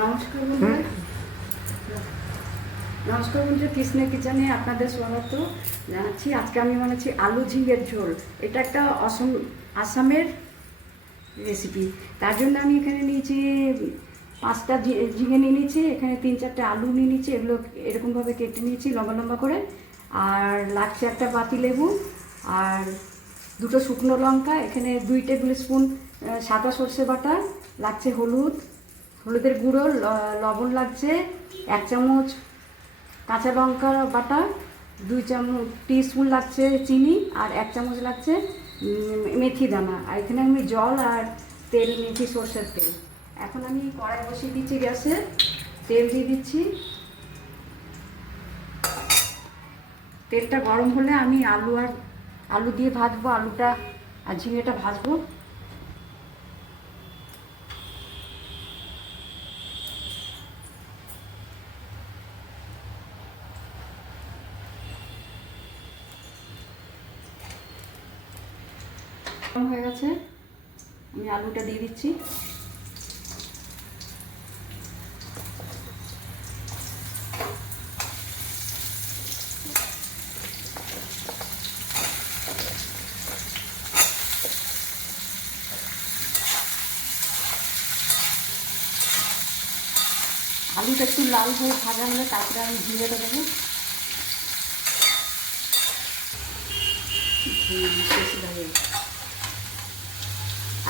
নমস্কার বন্ধুরা, কৃষ্ণের কিচেনে আপনাদের স্বাগত জানাচ্ছি। আজকে আমি বানাচ্ছি আলু ঝিঙের ঝোল। এটা একটা আসামের রেসিপি। তার জন্য আমি এখানে নিয়েছি 5টা ঝিঙে নিয়ে নিয়েছি, এখানে 3-4টে আলু নিয়ে নিয়েছি, এগুলো এরকমভাবে কেটে নিয়েছি লম্বা লম্বা করে। আর লাগছে একটা পাতি লেবু, আর 2টো শুকনো লঙ্কা, এখানে 2 টেবিল স্পুন সাদা সর্ষে বাটা, লাগছে হলুদের গুঁড়ো, লবণ লাগছে 1 চামচ, কাঁচা লঙ্কা বাটা 2 টিস্পুন লাগছে চিনি, আর 1 চামচ লাগছে মেথি দানা। আর এখানে আমি জল আর তেল নিয়েছি, সর্ষের তেল। এখন আমি কড়াই বসিয়ে দিচ্ছি গ্যাসে, তেল দিয়ে দিচ্ছি। তেলটা গরম হলে আমি আলু দিয়ে ভাজবো, আলুটা আর ঝিঙেটা ভাজবো। হয়ে গেছে, আমি আলুটা দিয়ে দিচ্ছি। আলুটা একটু লাল হয়ে ভাজা হলে তারপরে আমি ঝিঙেটা দেবো।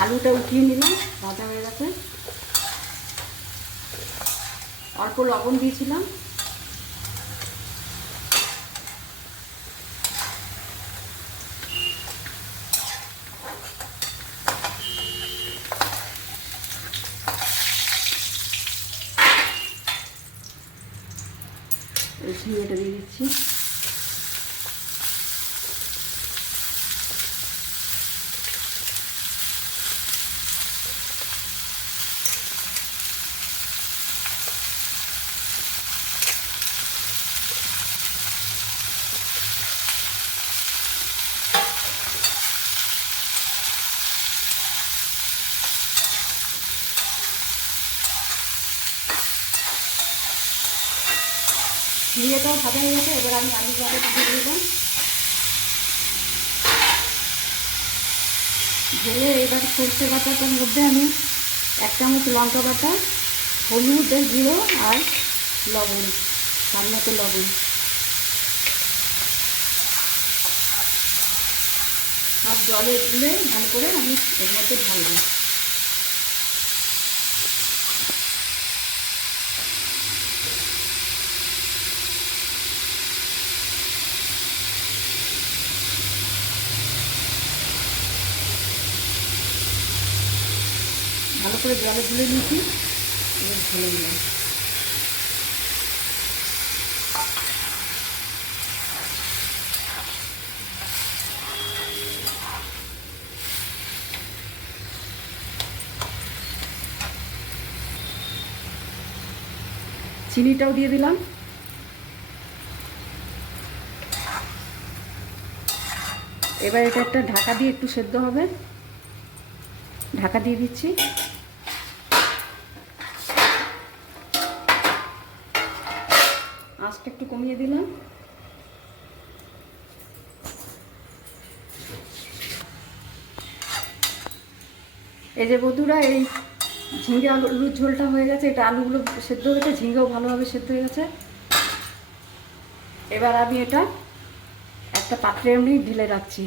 আলুটা উঠিয়ে নিলাম, ভাজা হয়ে গেছে। অল্প লবণ দিয়েছিলাম। ঝিঙেটা দিয়ে দিচ্ছি। ঝিঙেটাও ভাজা হয়ে গেছে, এবার আমি আলু জালটা দিয়ে দিলাম। ঢেলে এবার সরষে বাটাটার মধ্যে আমি 1 চামচ লঙ্কা বাটা, হলুদের গুঁড়ো আর লবণ, স্বাদ মতো লবণ, সব জলে তুলে ভালো করে আমি এর মধ্যে ঢালবো। ভালো করে জলে গুলে নিয়েছি, এবার ঢেলে দিলাম। চিনিটাও দিয়ে দিলাম। এবার এটা একটা ঢাকা দিয়ে একটু সেদ্ধ হবে, ঢাকা দিয়ে দিচ্ছি। আঁচটা একটু কমিয়ে দিলাম। এই যে বন্ধুরা, এই ঝিঙে আলুর ঝোলটা হয়ে গেছে। এটা আলুগুলো সেদ্ধ হয়ে গেছে, ঝিঙেও ভালোভাবে সেদ্ধ হয়ে গেছে। এবার আমি এটা একটা পাত্রে এমনি ঢেলে রাখছি।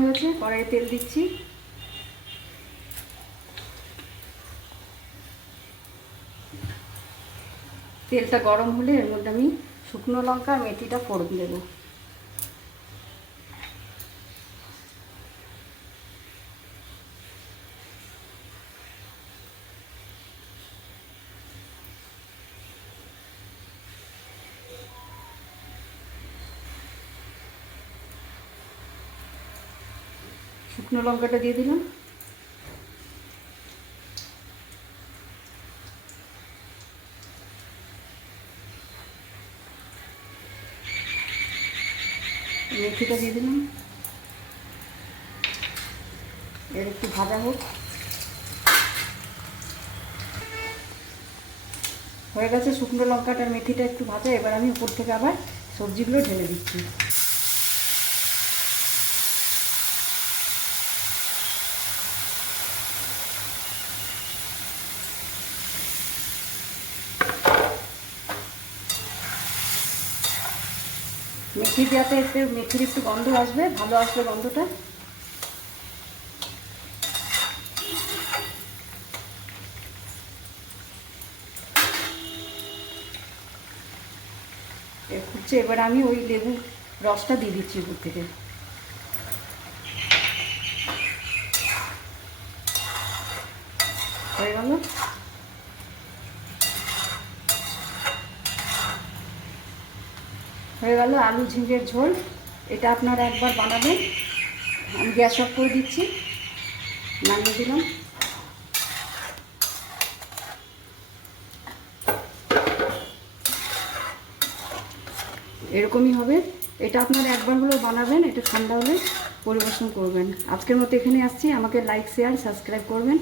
হয়েছে, কড়াইয়ে তেল দিচ্ছি। তেলটা গরম হলে এর মধ্যে আমি শুকনো লঙ্কা মেথিটা ফোড়ন দেবো। শুকনো লঙ্কাটা দিয়ে দিলাম। মেথিটা দিয়ে দিলাম। এর একটু ভাজা হোক। হয়ে গেছে শুকনো লঙ্কাটা মেথিটা একটু ভাজা। এবার আমি উপর থেকে আবার সবজিগুলো ঢেলে দিচ্ছি। মেথি দেওয়াতে একটু মেথির একটু গন্ধ আসবে, ভালো আসবে গন্ধটা। ফুটছে, এবার আমি ওই লেবু রসটা দিয়ে দিচ্ছি উপর থেকে। হয়ে গেল। হয়ে গেল আলু ঝিঙের ঝোল। এটা আপনারা একবার বানাবেন। আমি গ্যাস অফ করে দিচ্ছি, নামিয়ে দিলাম। এরকমই হবে। এটা আপনারা একবার হলেও বানাবেন, এটা ঠান্ডা হলে পরিবেশন করবেন। আজকের মতো এখানে আসছি। আমাকে লাইক শেয়ার সাবস্ক্রাইব করবেন।